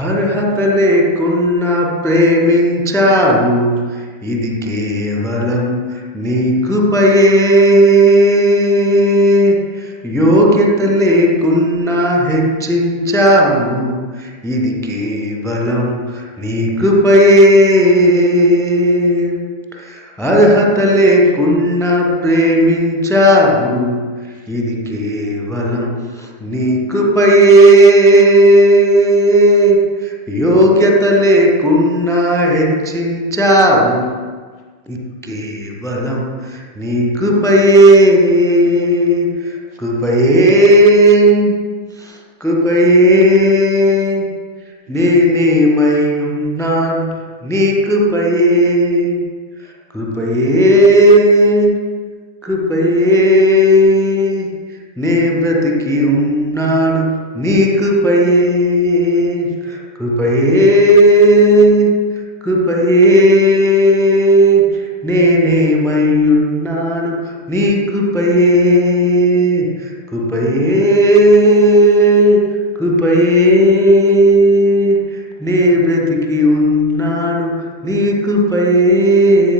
అర్హత లేకున్నా ప్రేమించావు, ఇది కేవలం నీ కృపయే. యోగ్యత లేకున్నా హెచ్చించావు, ఇది కేవలం నీ కృపయే. అర్హత లేకున్నా ప్రేమించావు, ఇది కేవలం నీ కృపయే. యోగ్యత లేకున్నా హెచ్చించావు, ఇది కేవలం నీ కృపయే. కృపయే కృపయే నేనేమై ఉన్నాను నీ కృపయే. కృపయే కృపయే నే బ్రతికి ఉన్నాను నీ కృపయే. కృపయే కృపయే నేనేమై ఉన్నాను నీ కృపయే. కృపయే కృపయే నే బ్రతికి ఉన్నాను నీ కృపయే.